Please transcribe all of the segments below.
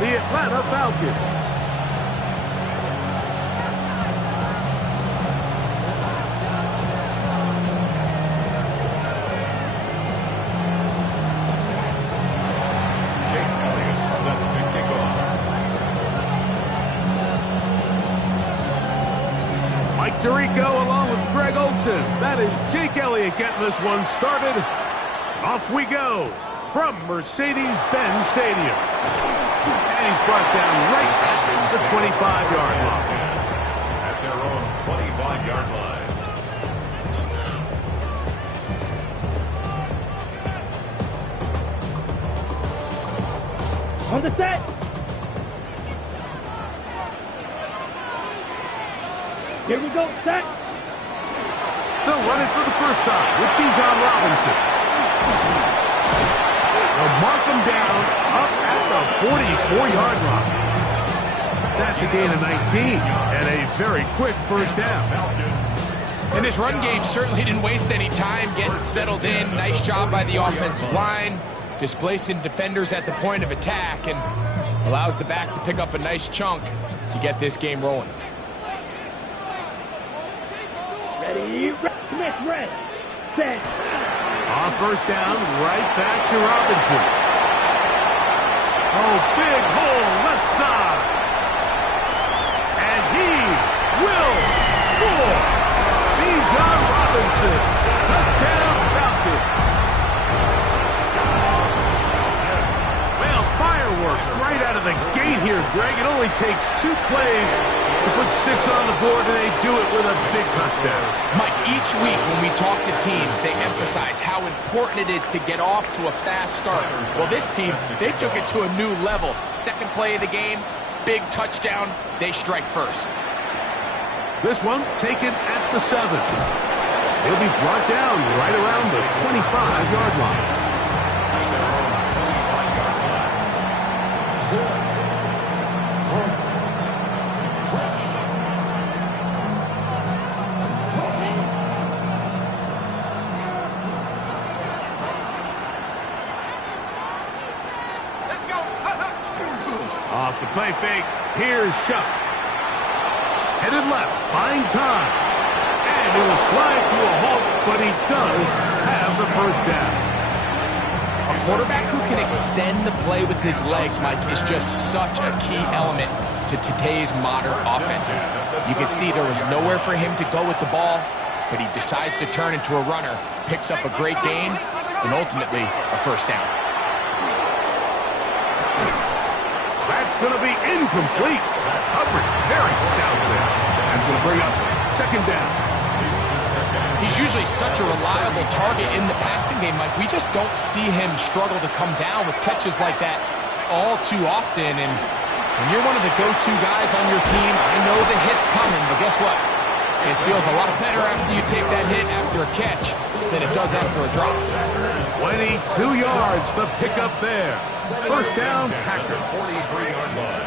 the Atlanta Falcons. Mike Tirico along with Greg Olson. That is Jake Elliott getting this one started. Off we go from Mercedes-Benz Stadium. And he's brought down right at the 25-yard line. At their own 25-yard line. On the set. Here we go, set. They'll run it for the first time with Bijan Robinson. They'll mark him down up at the 44-yard line. That's a gain of 19 and a very quick first down. And this run game certainly didn't waste any time getting settled in. Nice job by the offensive line, displacing defenders at the point of attack, and allows the back to pick up a nice chunk to get this game rolling. Ready, Smith, red, set. On first down, right back to Robinson. Oh, big hole, left side. And he will score. Bijan Robinson, touchdown Falcons. Well, fireworks right out of the gate here, Greg. It only takes 2 plays to put 6 on the board, and they do it with a big touchdown. Mike, each week when we talk to teams, they emphasize how important it is to get off to a fast start. Well, this team, they took it to a new level. Second play of the game, big touchdown, they strike first. This one taken at the 7. He'll be brought down right around the 25-yard line. Off the play fake, here's Shuck. Headed left, buying time. And he will slide to a halt, but he does have the first down. A quarterback who can extend the play with his legs, Mike, is just such a key element to today's modern offenses. You can see there was nowhere for him to go with the ball, but he decides to turn into a runner, picks up a great gain, and ultimately a first down. That's going to be incomplete. Coverage very stout there. That's going to bring up second down. He's usually such a reliable target in the passing game, Mike. We just don't see him struggle to come down with catches like that all too often. And when you're one of the go-to guys on your team, I know the hit's coming, but guess what? It feels a lot better after you take that hit after a catch than it does after a drop. 22 yards, the pickup there. First down, Packers. 43-yard line.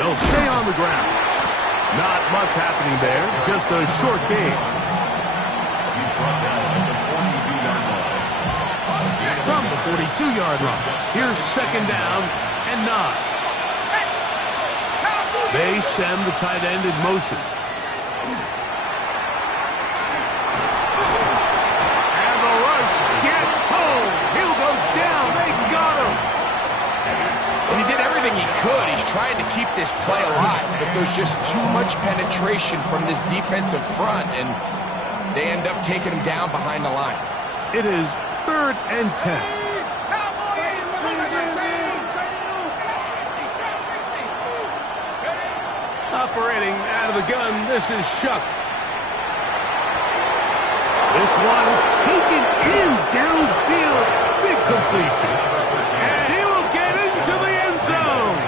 They'll stay on the ground. Not much happening there, just a short game. He's brought down at the 42-yard line. From the 42-yard line, here's second down and 9. They send the tight end in motion. And the rush gets home. He'll go down. They got him. And he did everything he could. He's trying to keep this play alive, but there's just too much penetration from this defensive front, and they end up taking him down behind the line. It is 3rd and 10. Operating out of the gun, this is Shuck. This one is taken in downfield. Big completion. And he will get into the end zone.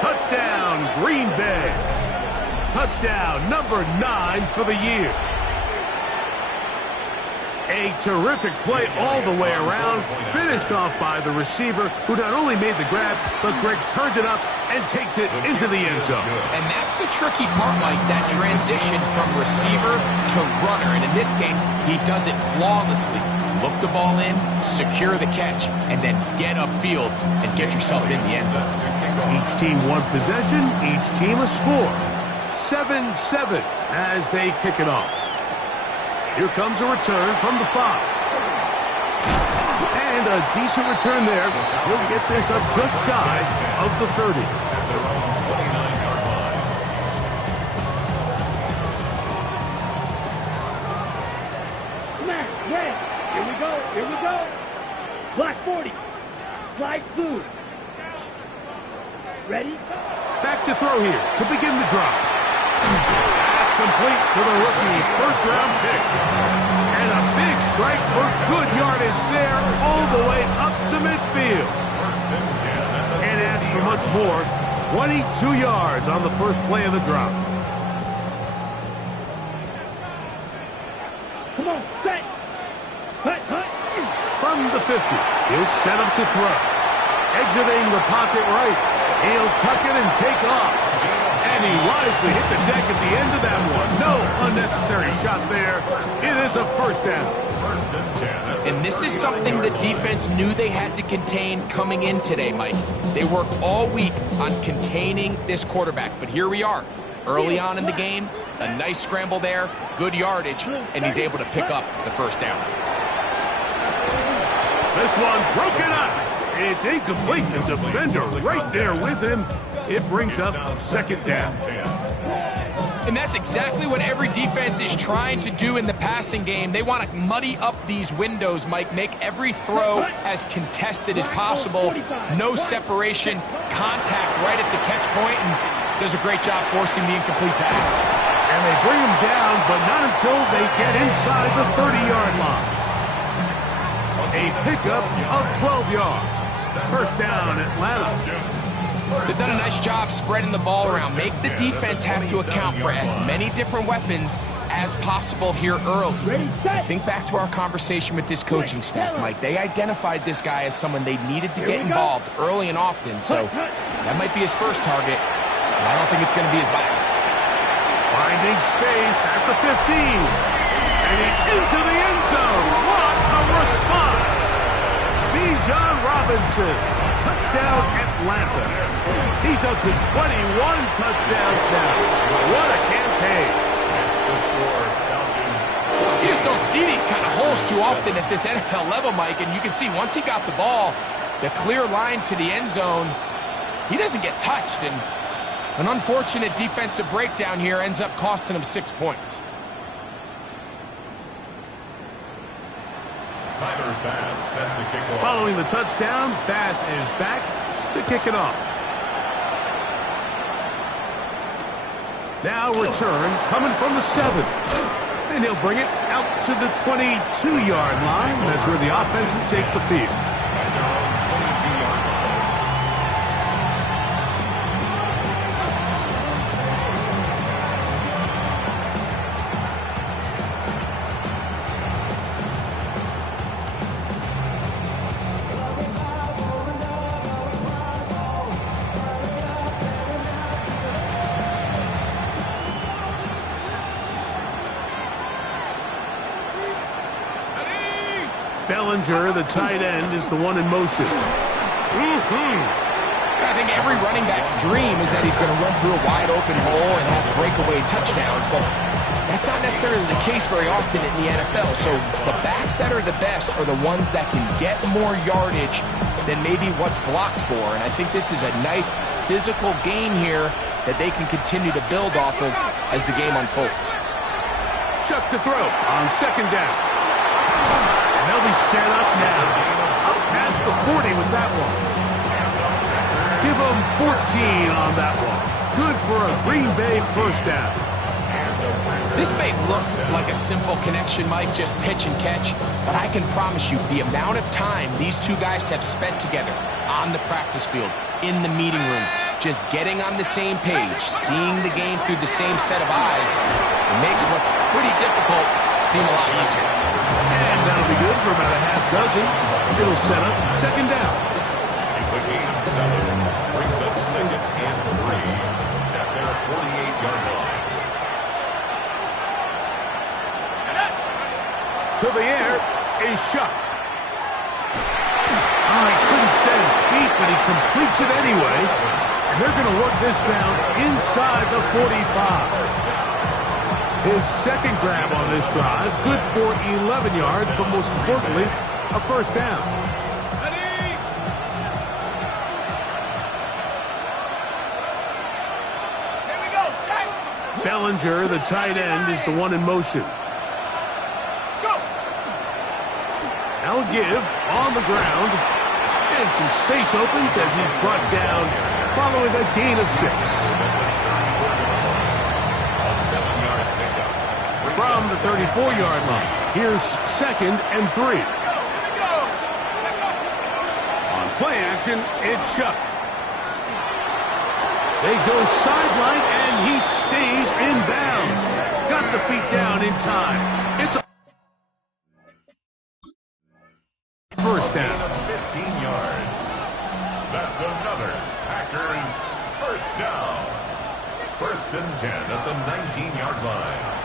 Touchdown, Green Bay. Touchdown, number 9 for the year. A terrific play all the way around, finished off by the receiver, who not only made the grab, but Greg turned it up and takes it into the end zone. And that's the tricky part, Mike, that transition from receiver to runner. And in this case, he does it flawlessly. Look the ball in, secure the catch, and then get upfield and get yourself in the end zone. Each team one possession, each team a score. 7-7 as they kick it off. Here comes a return from the 5. And a decent return there. He'll get this up just shy of the 30. At their own 29-yard line. Smash, red. Here we go, here we go. Black 40. Slide through. Ready? Back to throw here to begin the drop. That's complete to the rookie first-round pick. And a big strike for good yardage there all the way up to midfield. First and 10. Can't ask for much more. 22 yards on the first play of the drop. Come on, set. Hut, hut. From the 50, he'll set up to throw. Exiting the pocket right. He'll tuck it and take off. And he wisely hit the deck at the end of that one. No unnecessary shot there. It is a first down. First and 10. And this is something the defense knew they had to contain coming in today, Mike. They worked all week on containing this quarterback. But here we are, early on in the game, a nice scramble there, good yardage, and he's able to pick up the first down. This one broken up. It's incomplete. The defender right there with him. It brings up second down. And that's exactly what every defense is trying to do in the passing game. They want to muddy up these windows, Mike, make every throw as contested as possible. No separation, contact right at the catch point, and does a great job forcing the incomplete pass. And they bring him down, but not until they get inside the 30-yard line. A pickup of 12 yards. First down, Atlanta. They've done a nice job spreading the ball around. Make the defense have to account for as many different weapons as possible here early. Think back to our conversation with this coaching staff, Mike. They identified this guy as someone they needed to get involved early and often, so that might be his first target, but I don't think it's going to be his last. Finding space at the 15. And into the end zone. What a response. Bijan Robinson. Touchdown, Atlanta. He's up to 21 touchdowns now. What a campaign. That's the score. Falcons. You just don't see these kind of holes too often at this NFL level, Mike, and you can see once he got the ball, the clear line to the end zone, he doesn't get touched, and an unfortunate defensive breakdown here ends up costing him 6 points. Tyler Bass set to kick off. Following the touchdown, Bass is back to kick it off. Now return coming from the 7. And he'll bring it out to the 22-yard line. That's where the offense will take the field. At their own 22-yard line. Bellinger, the tight end, is the one in motion. I think every running back's dream is that he's going to run through a wide open hole and have breakaway touchdowns, but that's not necessarily the case very often in the NFL. So the backs that are the best are the ones that can get more yardage than maybe what's blocked for. And I think this is a nice physical game here that they can continue to build off of as the game unfolds. Chuck to throw on second down. And they'll be set up now. Up past the 40 with that one. Give them 14 on that one. Good for a Green Bay first down. This may look like a simple connection, Mike, just pitch and catch, but I can promise you the amount of time these two guys have spent together on the practice field, in the meeting rooms, just getting on the same page, seeing the game through the same set of eyes, it makes what's pretty difficult seem a lot easier. And that'll be good for about a half dozen. It'll set up second down. It's a gain of 7. Brings up second and 3 at their 48-yard line. To the air, is shut. Oh, he couldn't set his feet, but he completes it anyway. And they're going to work this down inside the 45. His second grab on this drive, good for 11 yards, but most importantly, a first down. Here we go, set. Bellinger, the tight end, is the one in motion. Let's go. Now give on the ground. And some space opens as he's brought down following a gain of 6. From the 34-yard line, here's 2nd and 3. On play action, it's shut. They go sideline, and he stays in bounds. Got the feet down in time. It's a first down. 15 yards. That's another Packers first down. 1st and 10 at the 19-yard line.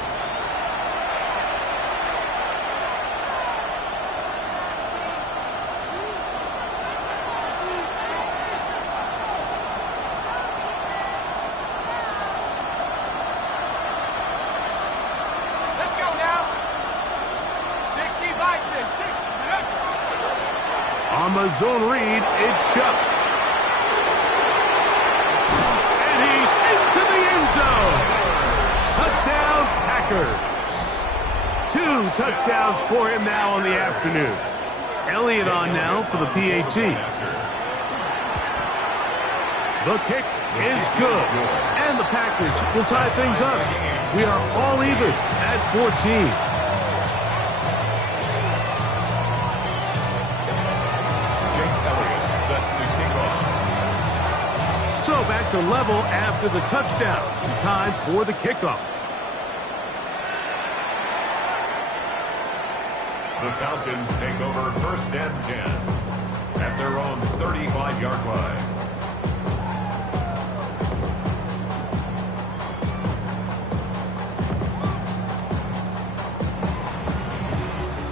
On the zone read, it's shut. And he's into the end zone. Touchdown, Packers. 2 touchdowns for him now on the afternoon. Elliott on now for the PAT. The kick is good. And the Packers will tie things up. We are all even at 14. So back to level after the touchdown. Time for the kickoff. The Falcons take over 1st and 10 at their own 35-yard line.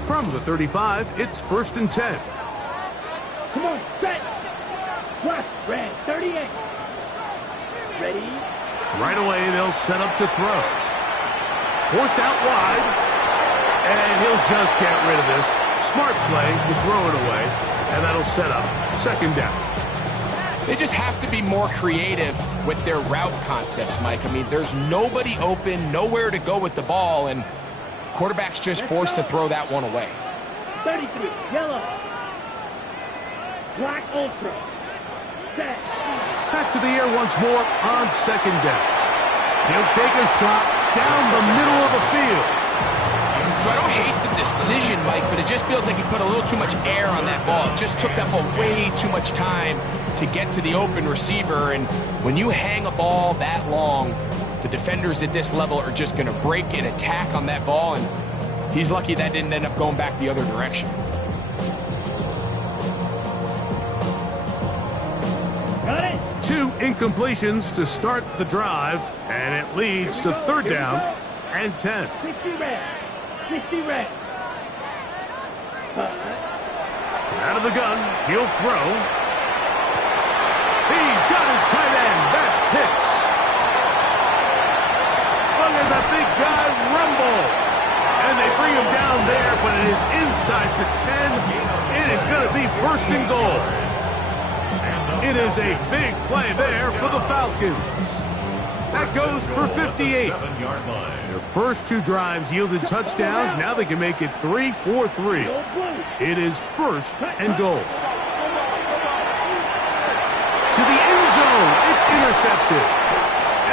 From the 35, it's 1st and 10. Come on, set. Left, red, 38. Ready? Right away, they'll set up to throw. Forced out wide. And he'll just get rid of this. Smart play to throw it away. And that'll set up 2nd down. They just have to be more creative with their route concepts, Mike. I mean, there's nobody open, nowhere to go with the ball, and quarterback's just forced to throw that one away. 33, yellow. Black ultra. Set. Back to the air once more on 2nd down. He'll take a shot down the middle of the field. So I don't hate the decision, Mike, but it just feels like he put a little too much air on that ball. It just took that ball way too much time to get to the open receiver. And when you hang a ball that long, the defenders at this level are just going to break and attack on that ball. And he's lucky that didn't end up going back the other direction. Got it. 2 incompletions to start the drive, and it leads to 3rd down and 10. 60 red. 60 red. Out of the gun, he'll throw. He's got his tight end. That's Pitts. Look at the big guy rumble. And they bring him down there, but it is inside the 10. It is going to be 1st and goal. It is a big play there for the Falcons. That goes for 58. Their first 2 drives yielded touchdowns. Now they can make it 3-4-3. It is 1st and goal. To the end zone. It's intercepted.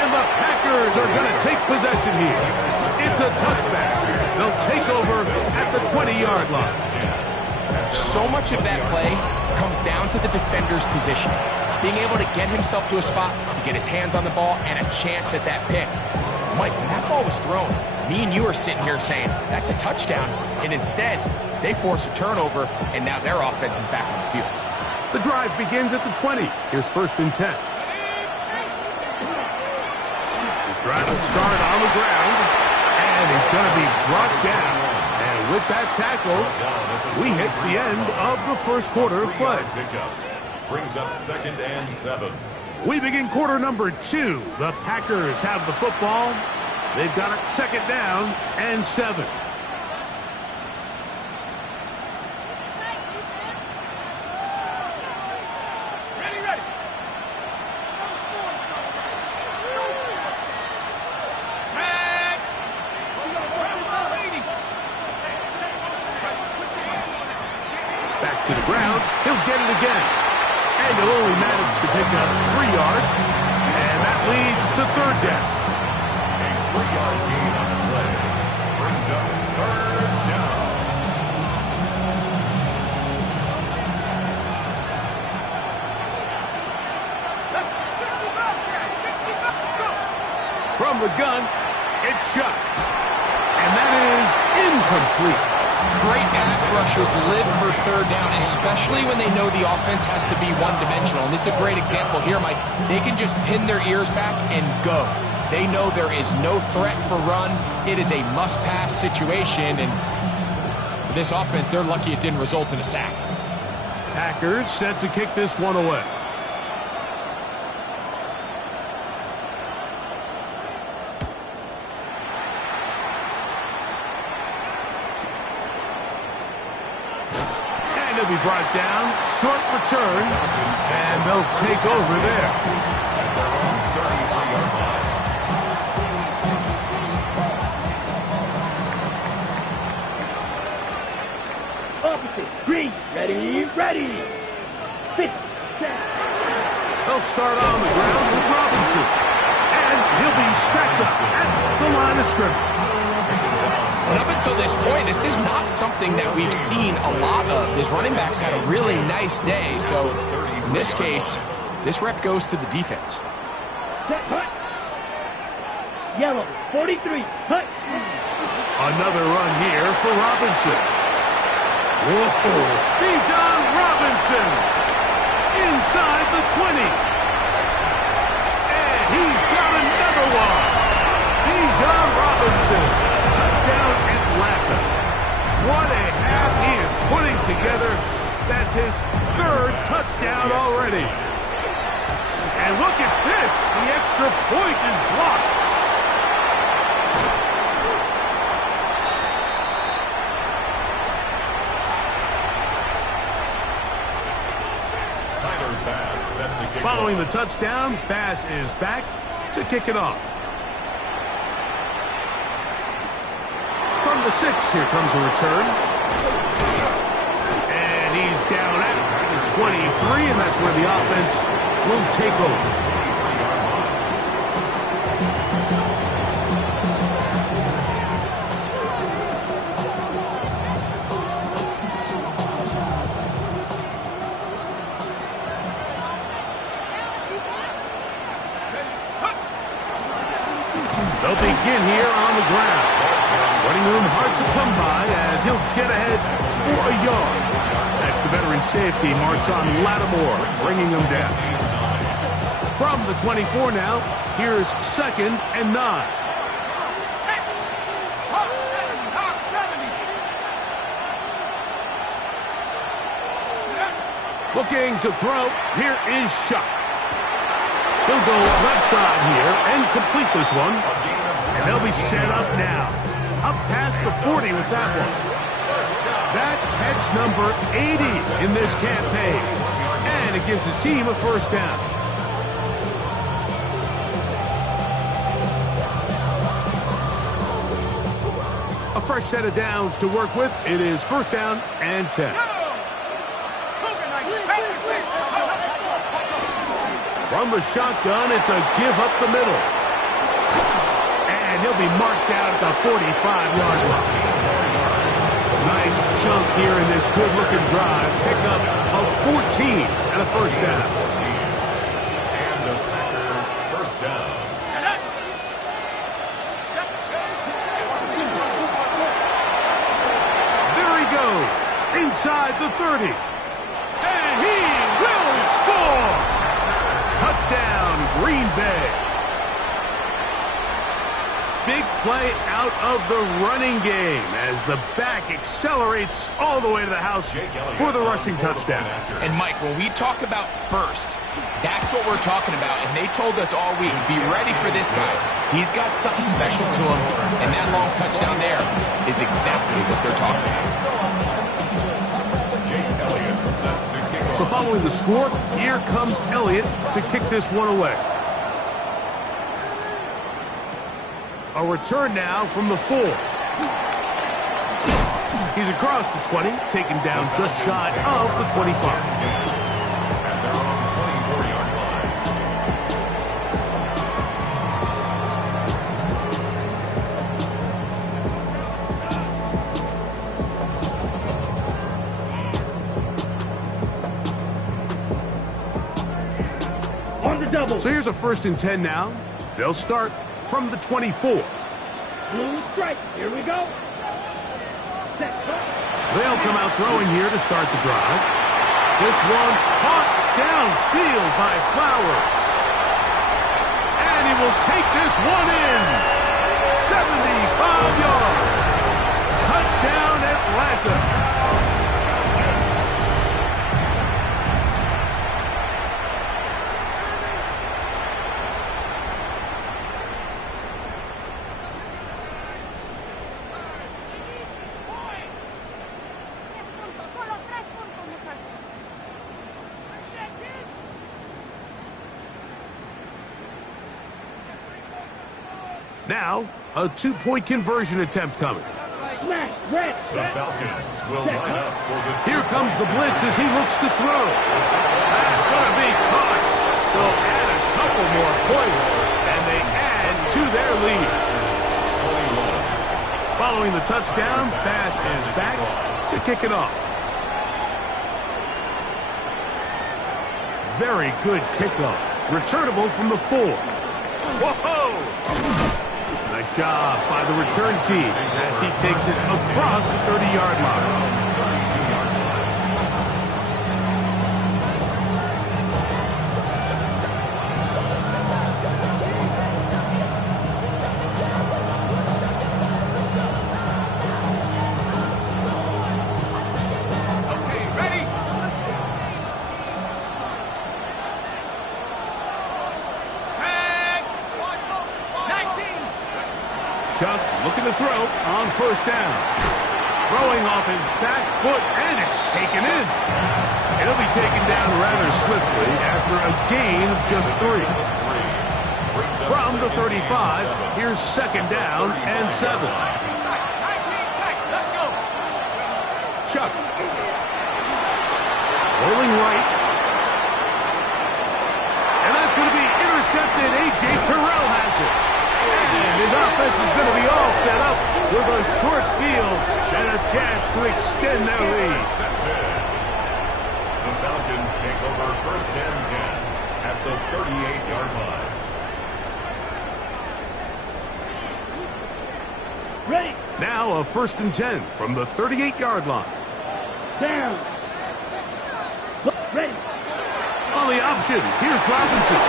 And the Packers are going to take possession here. It's a touchback. They'll take over at the 20-yard line. So much of that play comes down to the defender's position. Being able to get himself to a spot, to get his hands on the ball, and a chance at that pick. Mike, when that ball was thrown, me and you are sitting here saying, that's a touchdown. And instead, they force a turnover, and now their offense is back on the field. The drive begins at the 20. Here's 1st and 10. His drive will start on the ground, and he's going to be brought down. And And with that tackle, we hit the end of the first quarter of play. Pickup brings up 2nd and 7. We begin quarter number 2. The Packers have the football. They've got it 2nd down and 7. Back to the ground. He'll get it again. And he'll only manage to pick up 3 yards. And that leads to 3rd down. A 3-yard gain on the play brings up 3rd down. From the gun, it's shot. And that is incomplete. Great pass rushers live for 3rd down, especially when they know the offense has to be one-dimensional. And this is a great example here, Mike. They can just pin their ears back and go. They know there is no threat for run. It is a must-pass situation. And for this offense, they're lucky it didn't result in a sack. Packers set to kick this one away. He'll be brought down, short return, and they'll take over there. Opposite. Green. Ready. Ready. 6, 7. They'll start on the ground with Robinson. And he'll be stacked up at the line of scrimmage. And up until this point, this is not something that we've seen a lot of. His running backs had a really nice day. So in this case, this rep goes to the defense. Set. Cut. Yellow. 43. Cut. Another run here for Robinson. Whoa! Bijan Robinson inside the 20. And he's got another one. Bijan Robinson. Touchdown Atlanta. What a half he is putting together. That's his 3rd touchdown already. And look at this. The extra point is blocked. Tyler Bass set to kick Following off. the touchdown, Bass is back to kick it off. From the 6, here comes a return. And he's down at the 23, and that's where the offense will take over. They'll begin here on the ground. Running room hard to come by as he'll get ahead for a yard. That's the veteran safety, Marshawn Lattimore, bringing him down. From the 24 now, here's 2nd and 9. Looking to throw. Here is Shuck. He'll go left side here and complete this one. And they'll be set up now. Up past the 40 with that one. That catch number 80 in this campaign. And it gives his team a 1st down. A fresh set of downs to work with. It is 1st down and 10. From the shotgun, it's a give up the middle. And he'll be marked out at the 45-yard line. Nice chunk here in this good-looking drive. Pick up a 14 and a 1st down. And a Packer 1st down. There he goes, inside the 30. And he will score! Touchdown, Green Bay. big play out of the running game as the back accelerates all the way to the house for the rushing touchdown. And Mike, when we talk about burst, that's what we're talking about. And they told us all week, be ready for this guy. He's got something special to him, and that long touchdown there is exactly what they're talking about. So following the score, here comes Elliott to kick this one away. A return now from the 4. He's across the 20, taken down just shy of the 25. At their own 24-yard line. On the double. So here's a 1st and 10 now. They'll start from the 24. Blue strike. Here we go. Set. They'll come out throwing here to start the drive. This one caught downfield by Flowers. And he will take this one in. 75 yards. Touchdown Atlanta. Now, a 2-point conversion attempt coming. Max, red. The Falcons will line up for the... Here comes the blitz as he looks to throw. That's going to be caught. So add a couple more points, and they add to their lead. Following the touchdown, pass is back to kick it off. Very good kickoff. Returnable from the 4. Whoa! Nice job by the return team as he takes it across the 30-yard line. Chuck looking to throw on 1st down. Throwing off his back foot, and it's taken in. It'll be taken down rather swiftly after a gain of just 3. From the 35, here's 2nd down and 7. Chuck. Rolling right. And that's going to be intercepted. A.J. Terrell has it. And his offense is going to be all set up with a short field and a chance to extend their lead. The Falcons take over 1st and 10 at the 38-yard line. Ready. Now a 1st and 10 from the 38-yard line. Down. Ready. On the option, here's Robinson.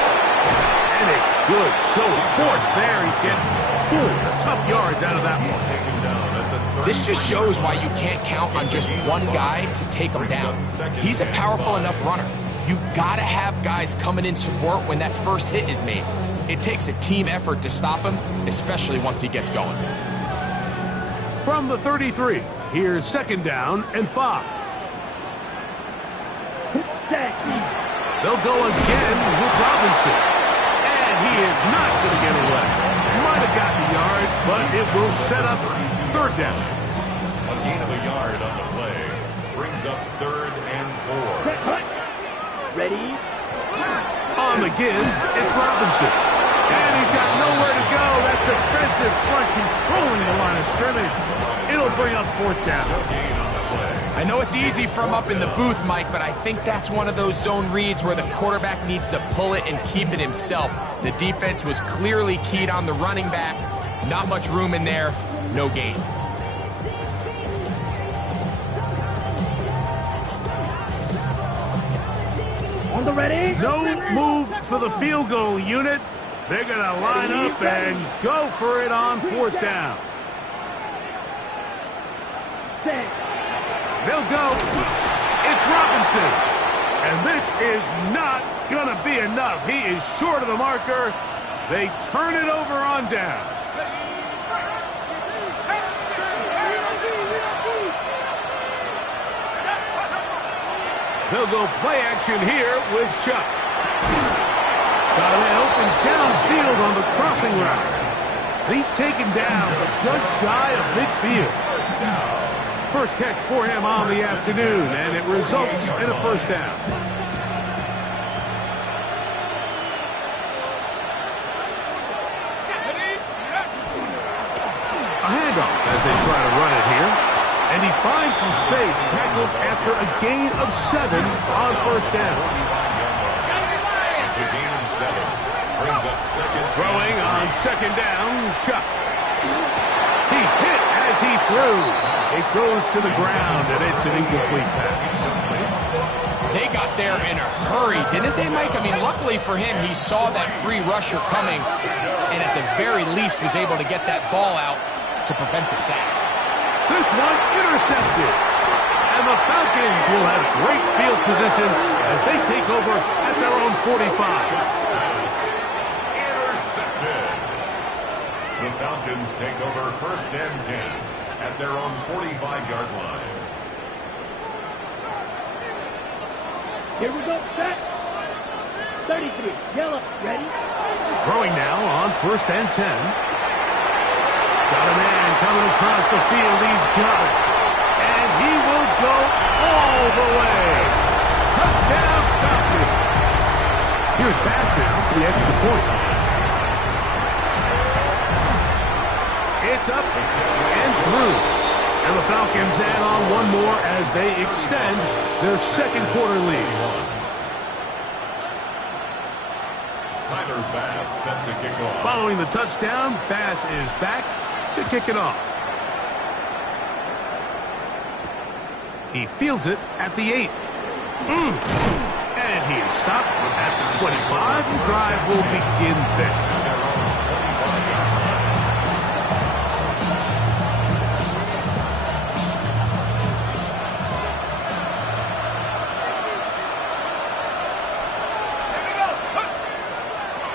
And a good show of force there. He gets 4 tough yards out of that one. This just shows why you can't count on just one guy to take him down. He's a powerful enough runner. You gotta have guys coming in support when that first hit is made. It takes a team effort to stop him, especially once he gets going. From the 33, here's 2nd down and 5. They'll go again with Robinson. And he is not going to get away. Might have gotten a yard, but it will set up 3rd down. A gain of a yard on the play brings up 3rd and 4. Ready. On the give, it's Robinson. And he's got nowhere to go. That defensive front controlling the line of scrimmage. It'll bring up 4th down. I know it's easy from up in the booth, Mike, but I think that's one of those zone reads where the quarterback needs to pull it and keep it himself. The defense was clearly keyed on the running back. Not much room in there. No gain. On the ready. No move for the field goal unit. They're going to line up and go for it on fourth down. They'll go. It's Robinson. And this is not going to be enough. He is short of the marker. They turn it over on down. They'll go play action here with Chuck. Got a man open downfield on the crossing route. He's taken down, but just shy of midfield. First catch for him on the afternoon, and it results in a first down. A handoff as they try to run it here. And he finds some space, tackled after a gain of 7 on first down. It's a gain of 7. Brings up second. Throwing on second down, Shuck. He's hit as he threw. It goes to the ground, and it's an incomplete pass. They got there in a hurry, didn't they, Mike? I mean, luckily for him, he saw that free rusher coming, and at the very least was able to get that ball out to prevent the sack. This one intercepted. And the Falcons will have great field position as they take over at their own 45. Intercepted. The Falcons take over first and 10 at their own 45-yard line. Here we go, set. 33, yellow, ready? Throwing now on first and 10. Got a man coming across the field. He's got it. And he will go all the way. Touchdown, Falcons. Here's Bassett for the extra point. It's up and through. And the Falcons add on one more as they extend their second quarter lead. Tyler Bass set to kick off. Following the touchdown, Bass is back to kick it off. He fields it at the 8. And he is stopped at the 25. The drive will begin there.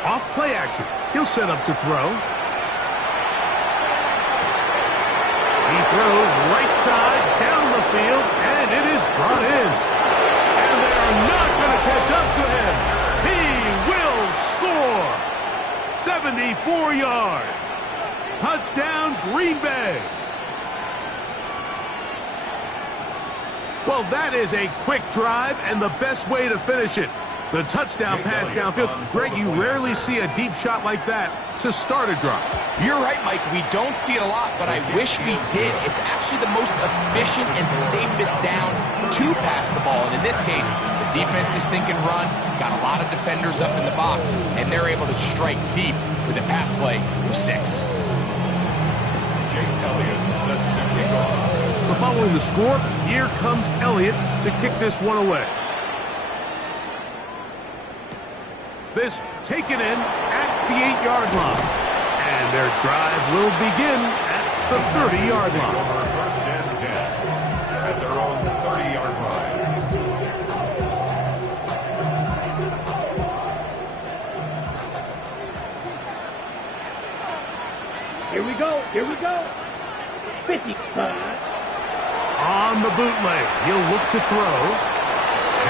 Off play action. He'll set up to throw. He throws right side down the field, and it is brought in. And they are not going to catch up to him. He will score. 74 yards. Touchdown, Green Bay. Well, that is a quick drive and the best way to finish it. The touchdown pass downfield. Greg, you rarely see a deep shot like that to start a drive. You're right, Mike. We don't see it a lot, but I wish we did. It's actually the most efficient and safest down to pass the ball. And in this case, the defense is thinking run, got a lot of defenders up in the box, and they're able to strike deep with a pass play for 6. Jake Elliott set to kick off. So following the score, here comes Elliott to kick this one away. This taken in at the 8-yard line. And their drive will begin at the 30-yard line. First and 10 at their own 30-yard line. Here we go, here we go. 55. On the bootleg, he'll look to throw.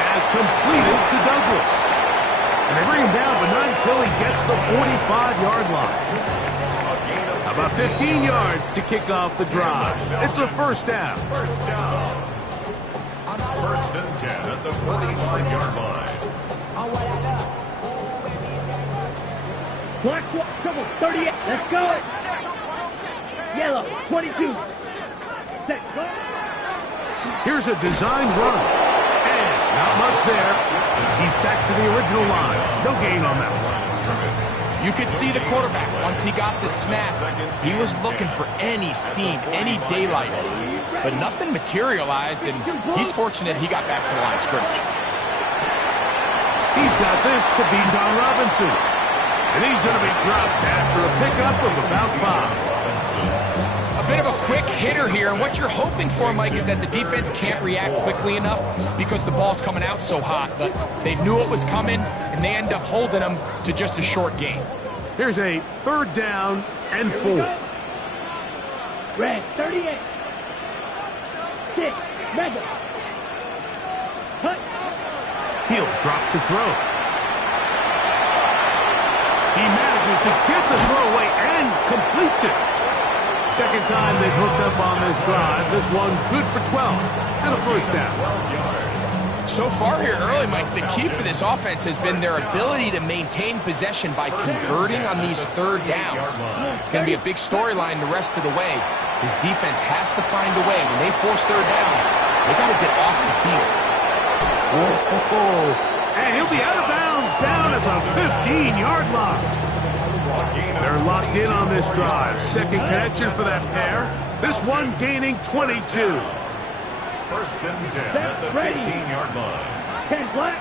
Has completed to Douglas. And they bring him down, but not until he gets the 45-yard line. About 15 yards to kick off the drive. It's a first down. First down. First and 10 at the 45-yard line. Black, come on, 38, let's go. Yellow, 22. Set, go. Here's a designed run. And not much there. He's back to the original line. No gain on that one. You could see the quarterback, once he got the snap, he was looking for any seam, any daylight. But nothing materialized, and he's fortunate he got back to the line of scrimmage. He's got this to Bijan Robinson. And he's going to be dropped after a pickup of about 5. A bit of a quick hitter here, and what you're hoping for, Mike, is that the defense can't react quickly enough because the ball's coming out so hot. But they knew it was coming, and they end up holding them to just a short gain. Here's a 3rd down and 4. Red, 38. 6, mega. Cut. He'll drop to throw. He manages to get the throwaway and completes it. Second time they've hooked up on this drive. This one good for 12 and a 1st down. So far here early, Mike, the key for this offense has been their ability to maintain possession by converting on these 3rd downs. It's going to be a big storyline the rest of the way. His defense has to find a way. When they force 3rd down, they got to get off the field. Whoa. And he'll be out of bounds down at the 15-yard line. They're locked in on this drive. 2nd connection for that pair. This one gaining 22. 1st and 10 at the 15-yard line. 10 black.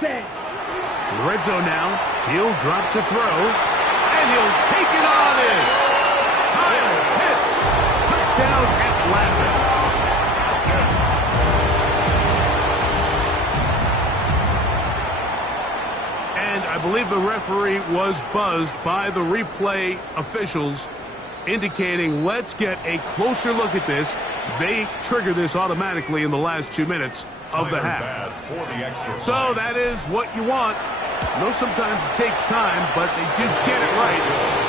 Bang. In the red zone now. He'll drop to throw. And he'll take it on in. Kyle Pitts. Touchdown Atlanta. And I believe the referee was buzzed by the replay officials, indicating let's get a closer look at this. They trigger this automatically in the last 2 minutes of the half. So that is what you want. I know sometimes it takes time, but they do get it right.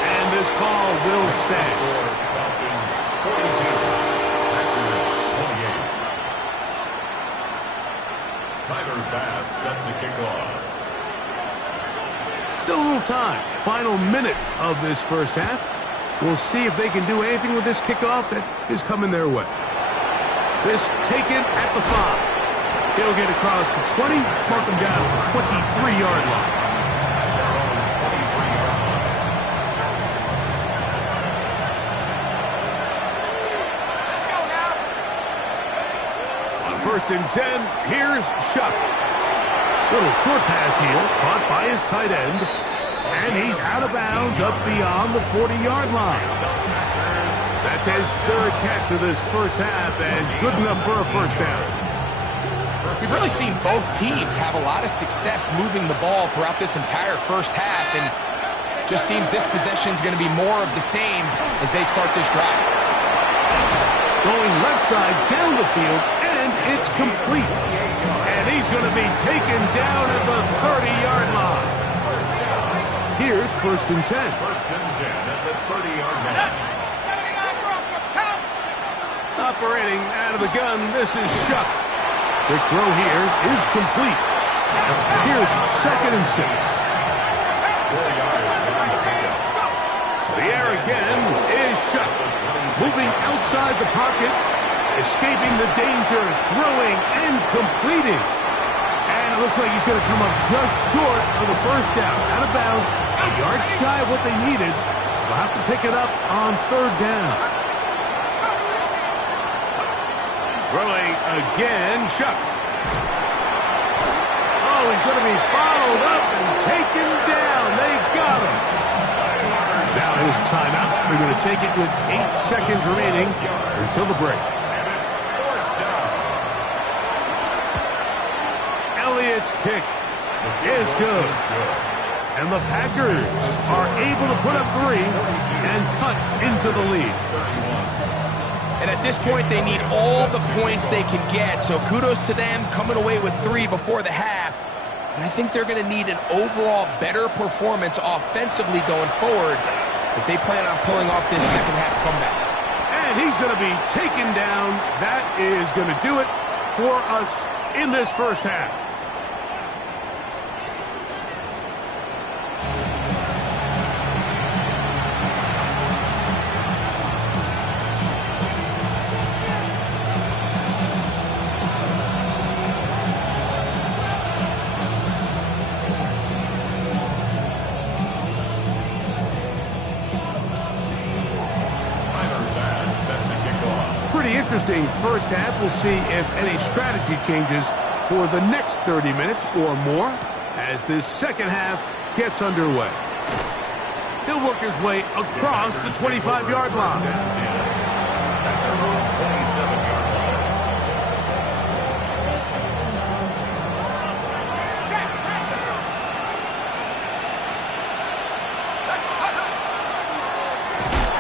And this call will stand. Falcons 42, Packers 28. Tyler Bass set to kick off. Still a little time. Final minute of this 1st half. We'll see if they can do anything with this kickoff that is coming their way. This taken at the 5. He'll get across the 20, mark him down at the 23-yard line. On 1st and 10, here's Shuck. Little short pass here, caught by his tight end. And he's out of bounds up beyond the 40-yard line. That's his 3rd catch of this 1st half, and good enough for a 1st down. We've really seen both teams have a lot of success moving the ball throughout this entire 1st half, and just seems this possession is going to be more of the same as they start this drive. Going left side down the field, and it's complete. And he's going to be taken down at the 30-yard line. Here's 1st and 10. 1st and 10 at the 30-yard line. Operating out of the gun, this is Shuck. The throw here is complete. Here's 2nd and 6. 4 yards on the takeout. The air again is Shuck. Moving outside the pocket, escaping the danger, throwing and completing. And it looks like he's going to come up just short of the 1st down. Out of bounds, a yard shy of what they needed. They'll have to pick it up on 3rd down. Throwing again, Shuck. Oh, he's going to be followed up and taken down. They got him. Now his timeout. They're going to take it with 8 seconds remaining until the break. And it's 4th down. Elliott's kick is good. And the Packers are able to put up 3 and cut into the lead. And at this point, they need all the points they can get. So kudos to them coming away with 3 before the half. And I think they're going to need an overall better performance offensively going forward if they plan on pulling off this 2nd half comeback. And he's going to be taken down. That is going to do it for us in this 1st half. Pretty interesting 1st half. We'll see if any strategy changes for the next 30 minutes or more as this second half gets underway. He'll work his way across the 25-yard line. At their own 27-yard line.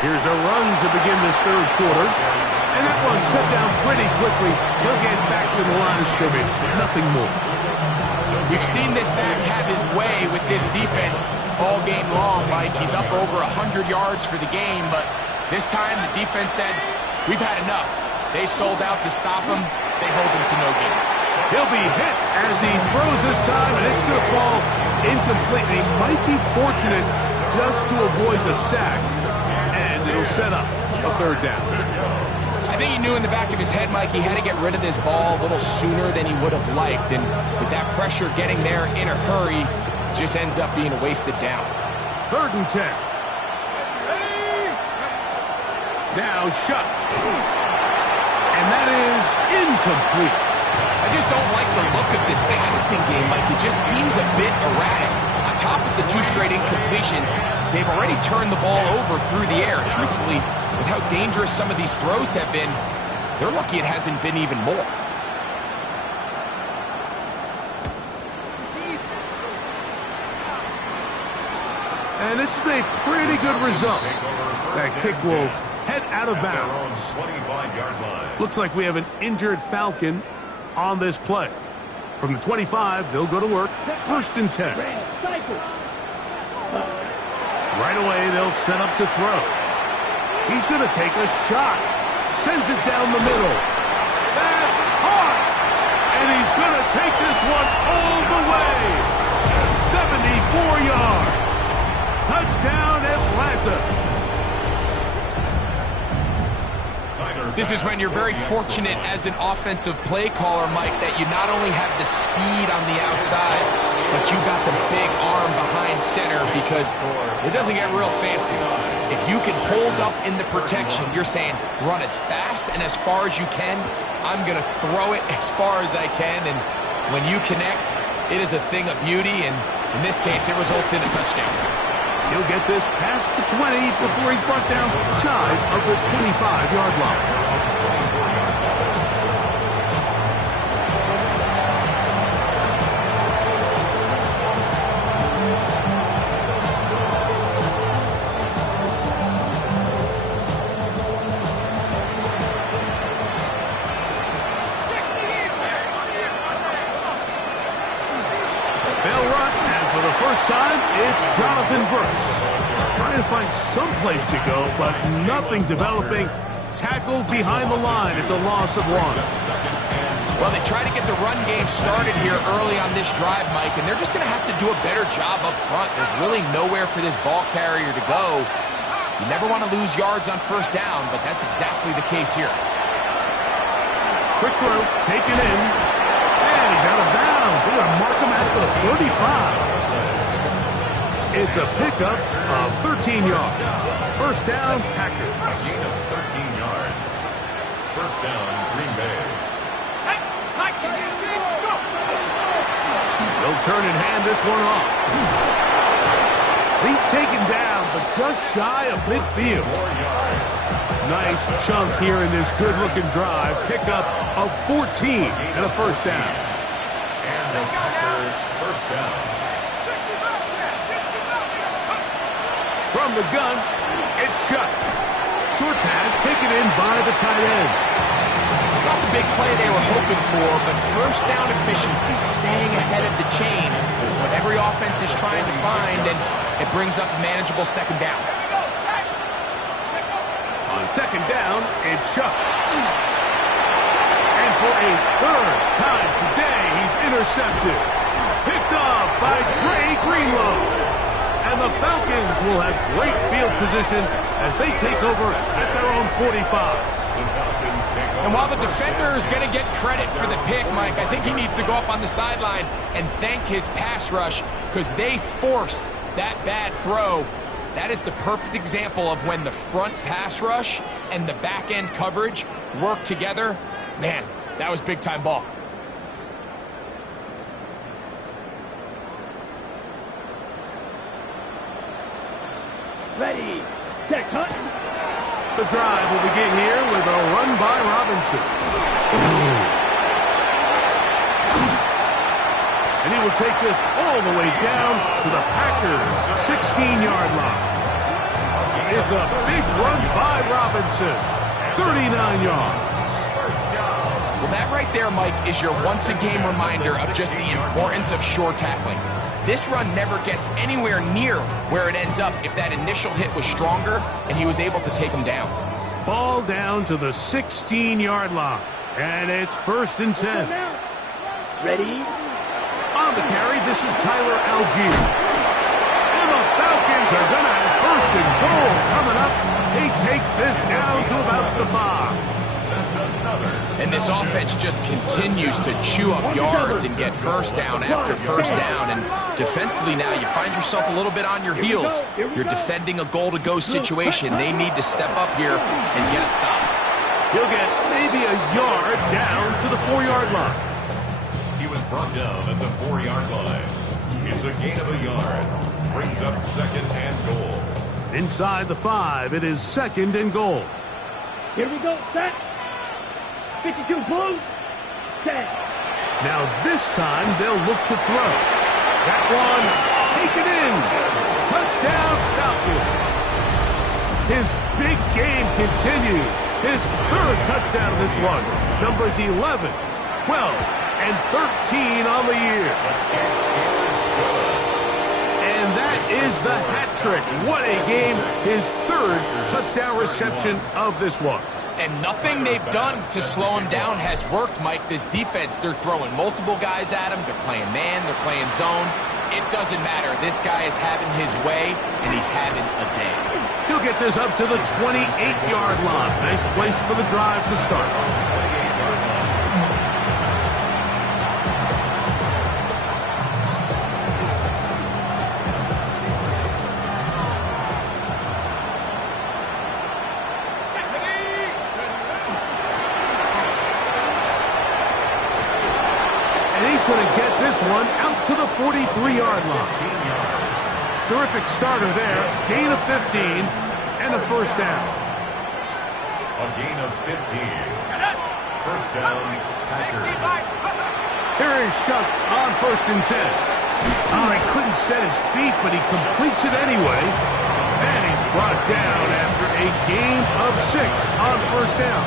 Here's a run to begin this third quarter. And that one shut down pretty quickly. He'll get back to the line of scrimmage. Nothing more. We've seen this back have his way with this defense all game long, Mike. He's up over 100 yards for the game, but this time the defense said, we've had enough. They sold out to stop him. They hold him to no gain. He'll be hit as he throws this time, and it's going to fall incomplete. He might be fortunate just to avoid the sack, and it'll set up a third down. I think he knew in the back of his head, Mike, he had to get rid of this ball a little sooner than he would have liked. And with that pressure getting there in a hurry, just ends up being a wasted down. 3rd and 10. Now shut. And that is incomplete. I just don't like the look of this passing game, Mike. It just seems a bit erratic. On top of the 2 straight incompletions, they've already turned the ball over through the air. Truthfully, with how dangerous some of these throws have been, they're lucky it hasn't been even more. And this is a pretty good result. That kick will head out of bounds. 25-yard line. Looks like we have an injured Falcon on this play. From the 25, they'll go to work. 1st and 10. Right away, they'll set up to throw. He's going to take a shot. Sends it down the middle. That's hard. And he's going to take this one all the way. 74 yards. Touchdown, Atlanta. This is when you're very fortunate as an offensive play caller, Mike, that you not only have the speed on the outside, but you got the big arm behind center, because it doesn't get real fancy. If you can hold up in the protection, you're saying run as fast and as far as you can. I'm going to throw it as far as I can, and when you connect, it is a thing of beauty, and in this case, it results in a touchdown. He'll get this past the 20 before he's brought down shy of the 25-yard line. They'll run, and for the first time, it's Jonathan Brooks. Trying to find some place to go, but nothing developing. Tackled behind the line. It's a loss of 1. Well, they try to get the run game started here early on this drive, Mike, and they're just going to have to do a better job up front. There's really nowhere for this ball carrier to go. You never want to lose yards on 1st down, but that's exactly the case here. Quick throw, taken in, and he's out of bounds. They're going to mark him at the 35. It's a pickup of 13 yards. 1st down, Packers. A gain of 13 yards. 1st down, Green Bay. They'll turn and hand this one off. He's taken down, but just shy of midfield. 4 yards. Nice chunk here in this good-looking drive. Pickup of 14 and a 1st down. And the Packer 1st down. From the gun, it's shut. Short pass taken in by the tight end. It's not the big play they were hoping for, but 1st down efficiency, staying ahead of the chains, is what every offense is trying to find, and it brings up a manageable 2nd down. On 2nd down, it's shut. And for a 3rd time today, he's intercepted. Picked off by Dre Greenlow. And the Falcons will have great field position as they take over at their own 45. And while the defender is going to get credit for the pick, Mike, I think he needs to go up on the sideline and thank his pass rush, because they forced that bad throw. That is the perfect example of when the front pass rush and the back end coverage work together. Man, that was big time ball. Ready, set, cut. The drive will begin here with a run by Robinson. And he will take this all the way down to the Packers' 16-yard line. It's a big run by Robinson. 39 yards. Well, that right there, Mike, is your once-a-game reminder of just the importance of short tackling. This run never gets anywhere near where it ends up if that initial hit was stronger and he was able to take him down. Ball down to the 16-yard line. And it's 1st and 10. Ready. On the carry, this is Tyler Algier. And the Falcons are going to have 1st and goal coming up. He takes this down to about the 5. And this offense just continues to chew up yards and get first down after first down. And defensively now, you find yourself a little bit on your heels. You're defending a goal-to-go situation. They need to step up here and get a stop. He'll get maybe a yard down to the 4-yard line. He was brought down at the 4-yard line. It's a gain of a yard. Brings up 2nd and goal. Inside the 5, it is 2nd and goal. Here we go, set. 52 blue, set. Now this time they'll look to throw. That one, taken in. Touchdown, Falcons. His big game continues. His 3rd touchdown of this one. Numbers 11, 12, and 13 on the year. And that is the hat trick. What a game. His 3rd touchdown reception of this one. And nothing they've done to slow him down has worked, Mike. This defense, they're throwing multiple guys at him. They're playing man, they're playing zone. It doesn't matter. This guy is having his way, and he's having a day. He'll get this up to the 28-yard line. Nice place for the drive to start. Going to get this one out to the 43-yard line. Terrific starter there. Gain of 15 and a 1st down. A gain of 15. 1st down, Packers. Here is Shuck on 1st and 10. Oh, he couldn't set his feet, but he completes it anyway. And he's brought down after a gain of 6 on 1st down.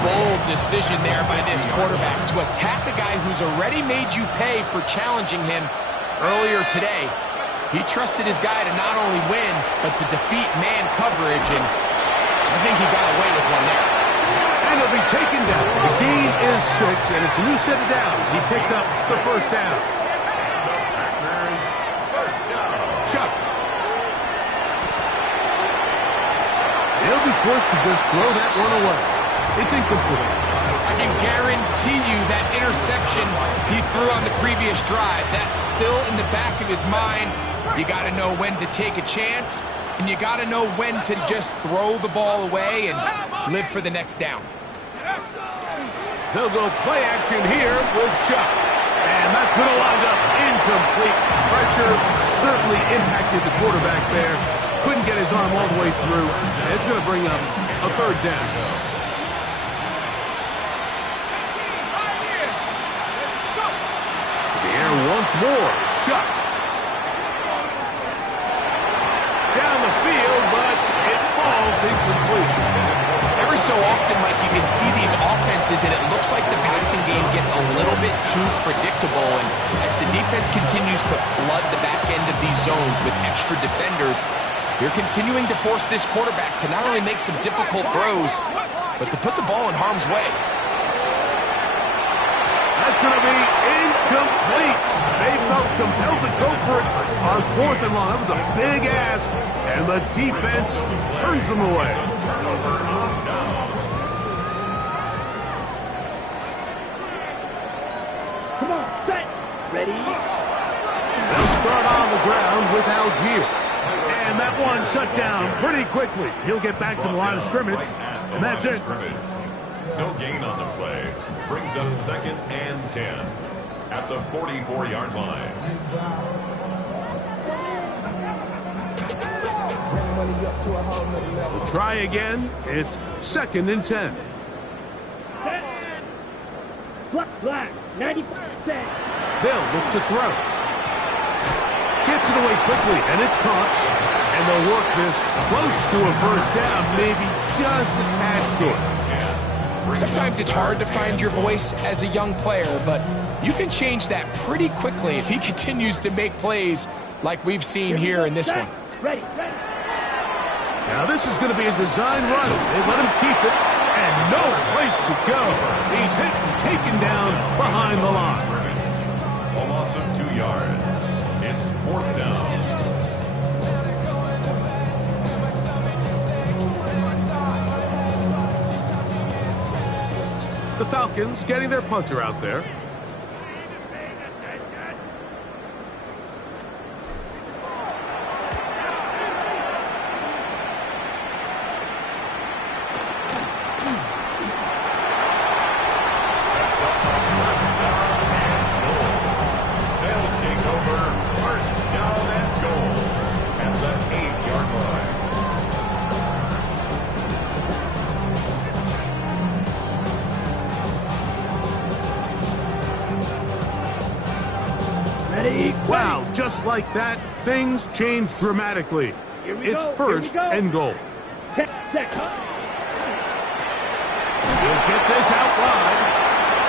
Bold decision there by this quarterback to attack a guy who's already made you pay for challenging him earlier today. He trusted his guy to not only win, but to defeat man coverage, and I think he got away with one there. And he'll be taken down. The gain is 6, and it's a new set of downs. He picked up the 1st down. Packers, 1st down. Chuck. He'll be forced to just throw that one away. It's incomplete. I can guarantee you that interception he threw on the previous drive, that's still in the back of his mind. You got to know when to take a chance, and you got to know when to just throw the ball away and live for the next down. They'll go play action here with Chuck. And that's going to wind up incomplete. Pressure certainly impacted the quarterback there. Couldn't get his arm all the way through. And it's going to bring up a 3rd down. Once more, Shuck. Down the field, but it falls incomplete. Every so often, Mike, you can see these offenses, and it looks like the passing game gets a little bit too predictable. And as the defense continues to flood the back end of these zones with extra defenders, they're continuing to force this quarterback to not only make some difficult throws, but to put the ball in harm's way. That's going to be incomplete. They felt compelled to go for it on 4th and long. That was a big ask, and the defense turns them away. Come on, set. Ready. They'll start on the ground with Algier. And that one shut down pretty quickly. He'll get back to the line of scrimmage, and that's it. No gain on the play. Brings up 2nd and 10 at the 44-yard line. Try again. It's 2nd and 10. Black, 90%. They'll look to throw. Gets it away quickly, and it's caught. And they'll work this close to a first down, maybe just a tad short. Sometimes it's hard to find your voice as a young player, but you can change that pretty quickly if he continues to make plays like we've seen here in this one. Ready. Now this is going to be a design run. They let him keep it, and no place to go. He's hit and taken down behind the line. A loss of 2 yards. It's 4th down. The Falcons getting their punter out there. Sets up a first down and goal. They'll take over first down and goal at the 8-yard line. Ready. Wow, just like that, things change dramatically. Here we It's go, 1st here we go. and goal. Check. He'll get this out wide,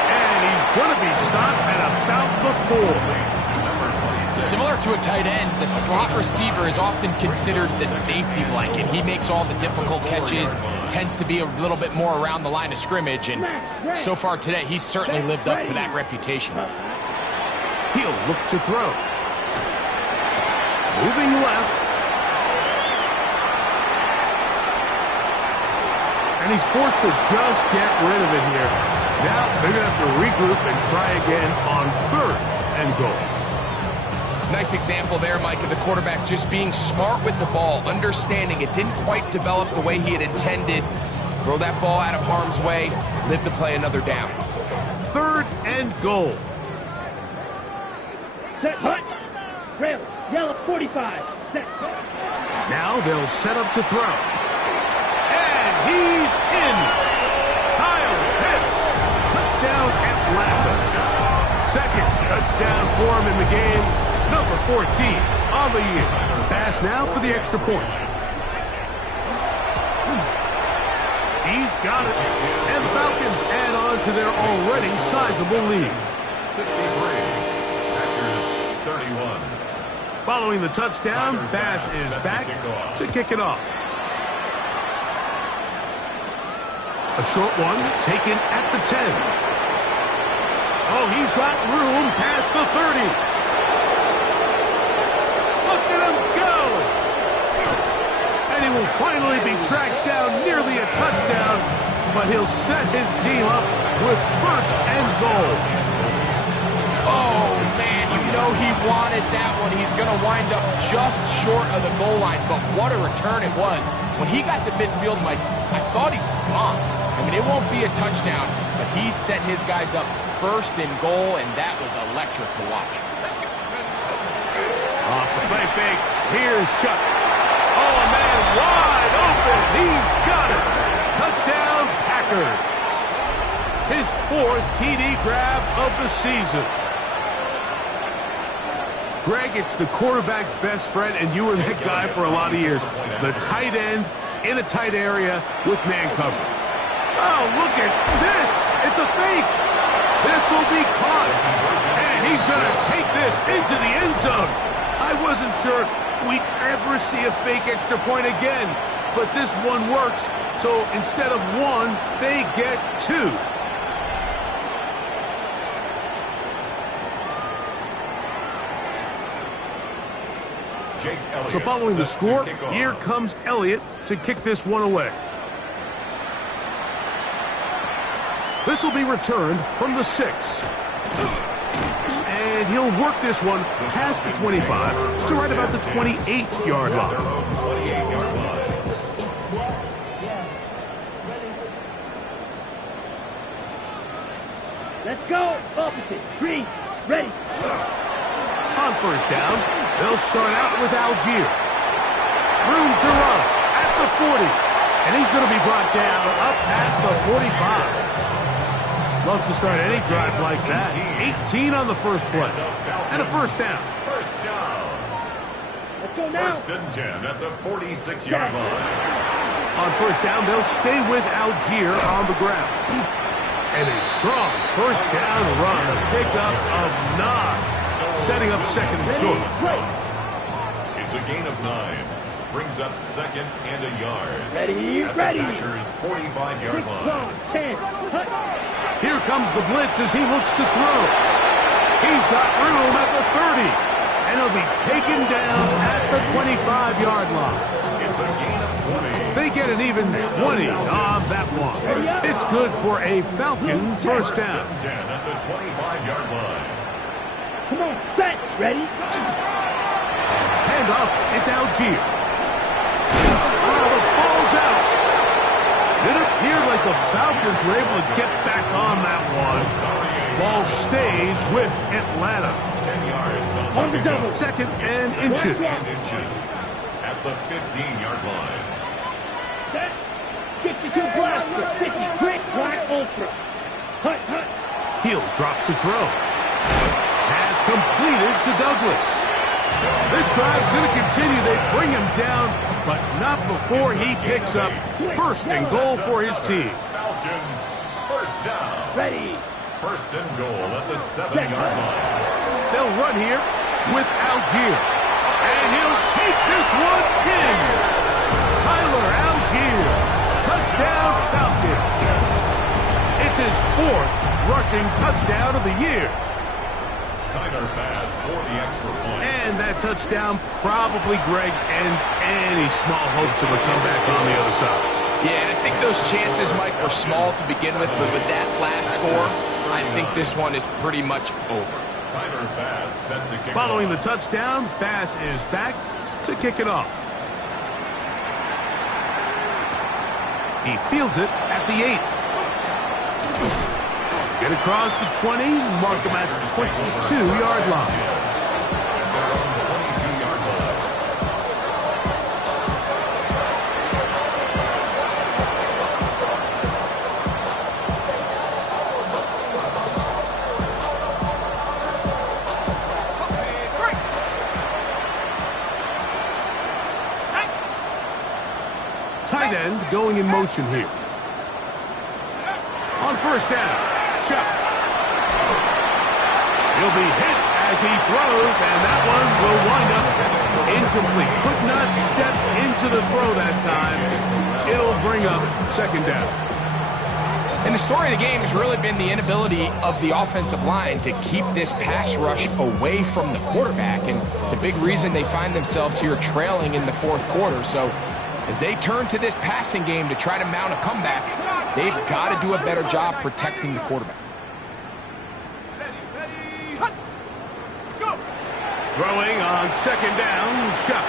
and he's going to be stopped at about the 4. Similar to a tight end, the slot receiver is often considered the safety blanket. He makes all the difficult catches, tends to be a little bit more around the line of scrimmage, and so far today, he's certainly lived up to that reputation. He'll look to throw. Moving left. And he's forced to just get rid of it here. Now they're going to have to regroup and try again on 3rd and goal. Nice example there, Mike, of the quarterback just being smart with the ball, understanding it didn't quite develop the way he had intended. Throw that ball out of harm's way, live to play another down. 3rd and goal. Set. Hut. Trail. Yellow 45. Set. Now they'll set up to throw. And he's in. Kyle Pitts. Touchdown Atlanta. 2nd touchdown for him in the game. Number 14 on the year. Pass now for the extra point. He's got it. And the Falcons add on to their already sizable lead. 63. Packers 31. Following the touchdown, Bass is back to kick it off. A short one taken at the 10. Oh, he's got room past the 30. Look at him go! And he will finally be tracked down, nearly a touchdown, but he'll set his team up with 1st and goal. Oh, man, you know he wanted that one. He's going to wind up just short of the goal line, but what a return it was. When he got to midfield, Mike, I thought he was gone. I mean, it won't be a touchdown, but he set his guys up 1st and goal, and that was electric to watch. Off the play fake, here's Shuck. Oh, a man wide open, he's got it. Touchdown, Packers. His 4th TD grab of the season. Greg, it's the quarterback's best friend, and you were that guy for a lot of years. The tight end in a tight area with man coverage. Oh, look at this. It's a fake. This will be caught. And he's going to take this into the end zone. I wasn't sure we'd ever see a fake extra point again, but this one works. So instead of 1, they get 2. So following the score, here comes Elliott to kick this one away. This will be returned from the 6. And he'll work this one past the 25 to right about the 28-yard line. Let's go. Opposite. Green. Ready. On 1st down, they'll start out with Algier. room to run at the 40. And he's going to be brought down up past the 45. Love to start any drive like that. 18 on the first play. And a first down. First down. Let's go now. First and 10 at the 46-yard line. On first down, they'll stay with Algier on the ground. And a strong first down run, a pickup of 9, setting up second and short. It's a gain of 9. Brings up second and a yard. Ready, at ready. the Packers' 45-yard line. 10, cut. Here comes the blitz as he looks to throw. He's got room at the 30. And he'll be taken down at the 25-yard line. It's a gain of 20. They get an even 20 on that one. It's good for a Falcon first down. 10 at the 25-yard line. Come on, set, ready. Handoff, it's Algier. Oh, the ball's out. It appeared like the Falcons were able to get back on that one. Ball stays with Atlanta. 10 yards On the double. Second and inches. At the 15-yard line. Set. 52 blaster. 50 grit black ultra. Hut, hut. He'll drop to throw. Pass completed to Douglas. This drive's going to continue. They bring him down, but not before he picks up first and goal for his team. Falcons, first down. Ready. First and goal at the 7-yard line. They'll run here with Algier. And he'll take this one in. Tyler Algier. Touchdown Falcons. It's his 4th rushing touchdown of the year. Tyler Bass for the extra point. And that touchdown probably, Greg, ends any small hopes of a comeback on the other side. Yeah, and I think those chances, Mike, were small to begin with, but with that last score, I think this one is pretty much over. Tyler Bass set to kick Following off. the touchdown, Bass is back to kick it off. He fields it at the 8. Get across the 20, mark him at the 22-yard line. Tight end going in motion here. On first down. Shot. He'll be hit as he throws, and that one will wind up incomplete. Could not step into the throw that time. It'll bring up second down. And the story of the game has really been the inability of the offensive line to keep this pass rush away from the quarterback, and it's a big reason they find themselves here trailing in the 4th quarter. So as they turn to this passing game to try to mount a comeback, they've got to do a better job protecting the quarterback. Throwing on second down, shot.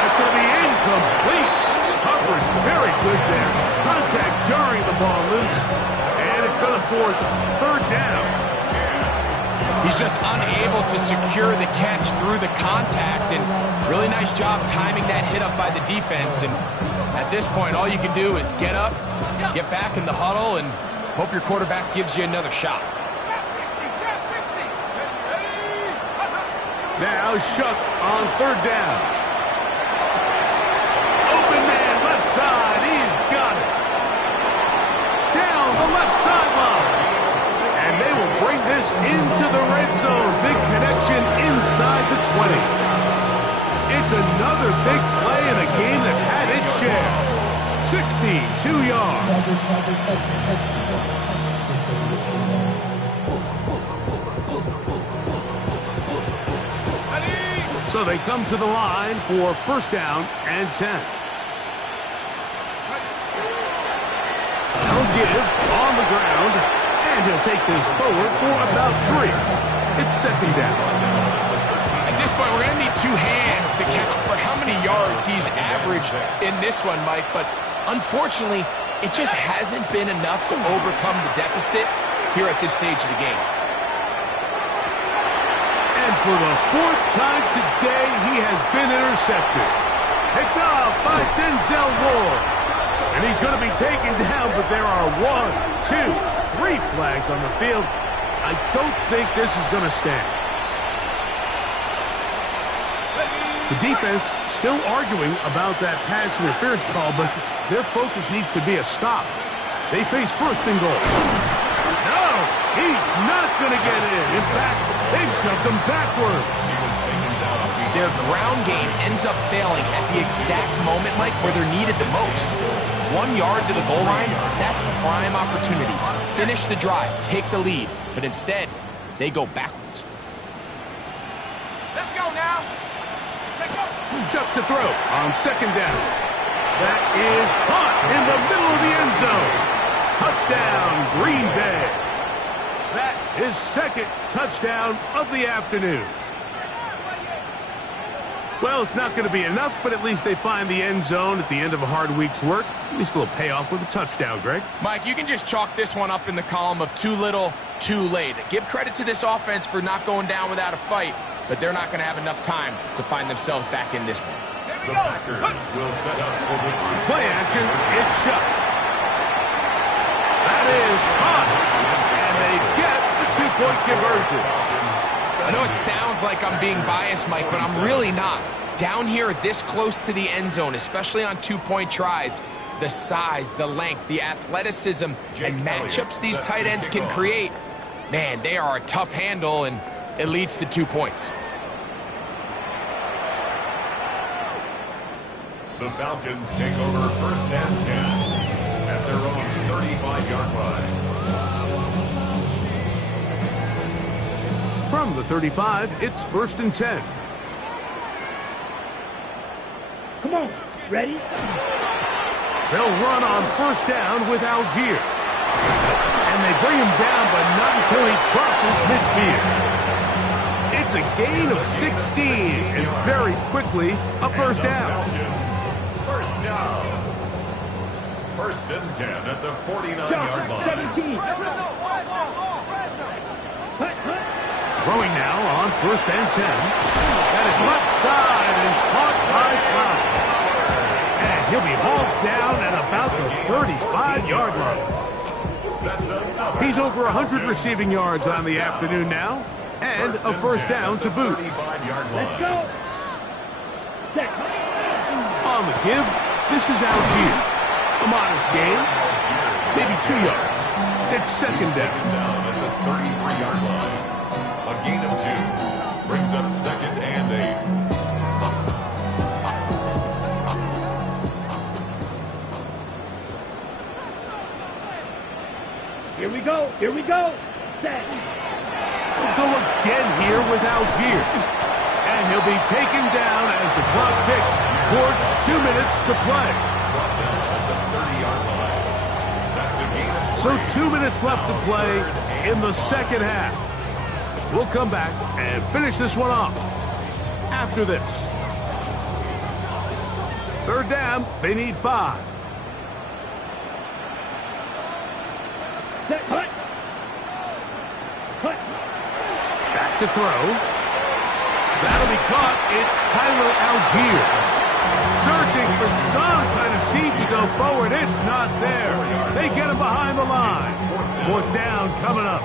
That's going to be incomplete. Coverage very good there. Contact jarring the ball loose, and it's going to force third down. He's just unable to secure the catch through the contact, and really nice job timing that hit up by the defense. And at this point, all you can do is get up, get back in the huddle, and hope your quarterback gives you another shot. Now Shuck on third down. Open man, left side, he's got it. Down the left sideline. And they will bring this into the red zone. Big connection inside the 20. It's another big play in a game that's had its share. 62 yards. So they come to the line for first down and 10. He'll give on the ground, and he'll take this forward for about 3. It's second down. At this point, we're going to need 2 hands to count for how many yards he's averaged in this one, Mike. But unfortunately, it just hasn't been enough to overcome the deficit here at this stage of the game. And for the fourth time today, he has been intercepted. Picked off by Denzel Ward. And he's going to be taken down, but there are 1, 2, 3 flags on the field. I don't think this is going to stand. The defense still arguing about that pass interference call, but their focus needs to be a stop. They face first and goal. No, he's not going to get in. In fact, they've shoved him backwards. Their ground game ends up failing at the exact moment, Mike, where they're needed the most. 1 yard to the goal line, that's prime opportunity. Finish the drive, take the lead, but instead, they go backwards. Let's go now. Chuck to throw on second down. That is caught in the middle of the end zone. Touchdown, Green Bay. That is second touchdown of the afternoon. Well, it's not going to be enough, but at least they find the end zone at the end of a hard week's work. At least a little payoff with a touchdown, Greg. Mike, you can just chalk this one up in the column of too little, too late. Give credit to this offense for not going down without a fight, but they're not going to have enough time to find themselves back in this one. The Packers will set up for the Play action, it's shut. That is caught, and they get the 2-point conversion. I know it sounds like I'm being biased, Mike, but I'm really not. Down here this close to the end zone, especially on 2-point tries, the size, the length, the athleticism, and matchups these tight ends can create, man, they are a tough handle, and it leads to 2 points. The Falcons take over first and 10 at their own 35-yard line. From the 35, it's first and 10. Come on. Ready? They'll run on first down with Algier. And they bring him down, but not until he crosses midfield. It's a gain of 16, and very quickly, a first down. First down. First and 10 at the 49-yard Josh, line. 17. Hut, hut. Throwing now on first and 10. That is left side and caught by Flowers. And he'll be hauled down at about the 35-yard line. He's over 100 receiving yards on the afternoon now. And a first down to boot. Let's go. Set. On the give, this is Algier. A modest gain, maybe 2 yards. It's second down. At the 33-yard line. A gain of 2 brings up second and 8. Here we go. Here we go. Set. We'll go again here with Algier. And he'll be taken down as the clock ticks towards 2 minutes to play. So 2 minutes left to play in the second half. We'll come back and finish this one off after this. Third down, they need 5. Set. Hut. Hut. Back to throw. That'll be caught. It's Tyler Algier. Searching for some kind of seed to go forward. It's not there. They get him behind the line. Fourth down coming up.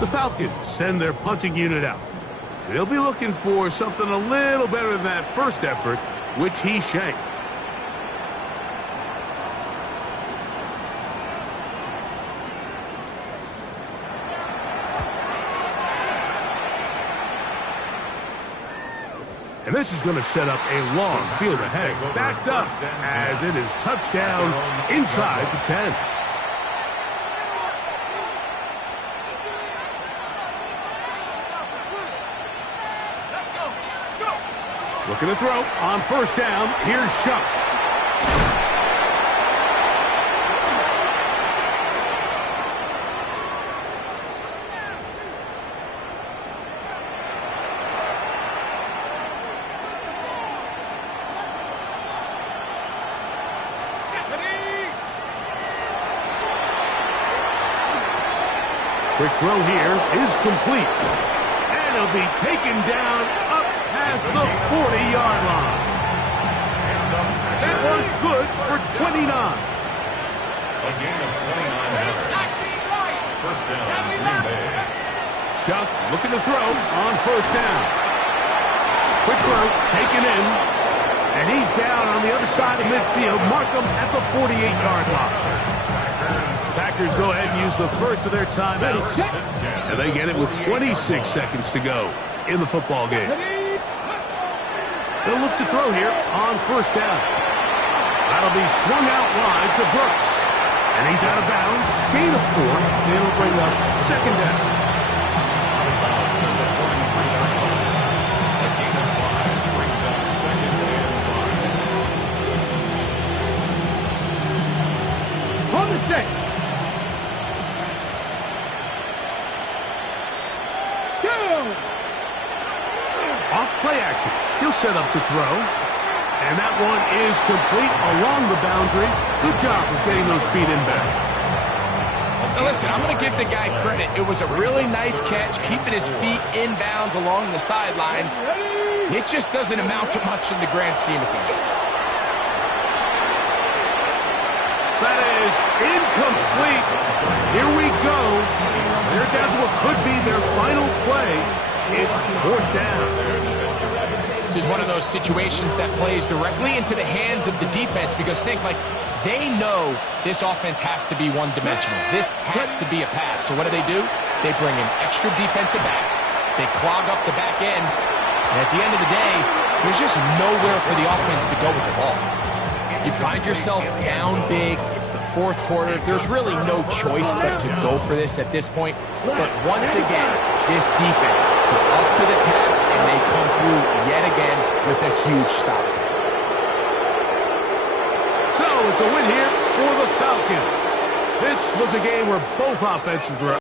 The Falcons send their punting unit out. They'll be looking for something a little better than that first effort, which he shanked. And this is going to set up a long field ahead, backed up as it is touchdown inside the 10. Looking to throw on first down. Here's Shuck. Quick throw here is complete. And he'll be taken down up past the 40-yard line. That was good for 29. A gain of 29 yards. First down, Green Bay. Shuck looking to throw on first down. Quick throw taken in. And he's down on the other side of midfield. Mark him at the 48-yard line. Packers go ahead and use the first of their timeouts. And they get it with 26 seconds to go in the football game. They'll look to throw here on first down. That'll be swung out wide to Brooks. And he's out of bounds. Gain of 4. It'll bring up second down. On the set. Off play action. He'll set up to throw. And that one is complete along the boundary. Good job of getting those feet inbound. Now listen, I'm going to give the guy credit. It was a really nice catch, keeping his feet inbounds along the sidelines. It just doesn't amount to much in the grand scheme of things. That is incomplete. Here we go. They're down to what could be their final play. It's fourth down. This is one of those situations that plays directly into the hands of the defense because they know this offense has to be one-dimensional. This has to be a pass. So what do? They bring in extra defensive backs. They clog up the back end. And at the end of the day, there's just nowhere for the offense to go with the ball. You find yourself down big. It's the fourth quarter. There's really no choice but to go for this at this point. But once again, this defense is up to the task, and they come through yet again with a huge stop. So it's a win here for the Falcons. This was a game where both offenses were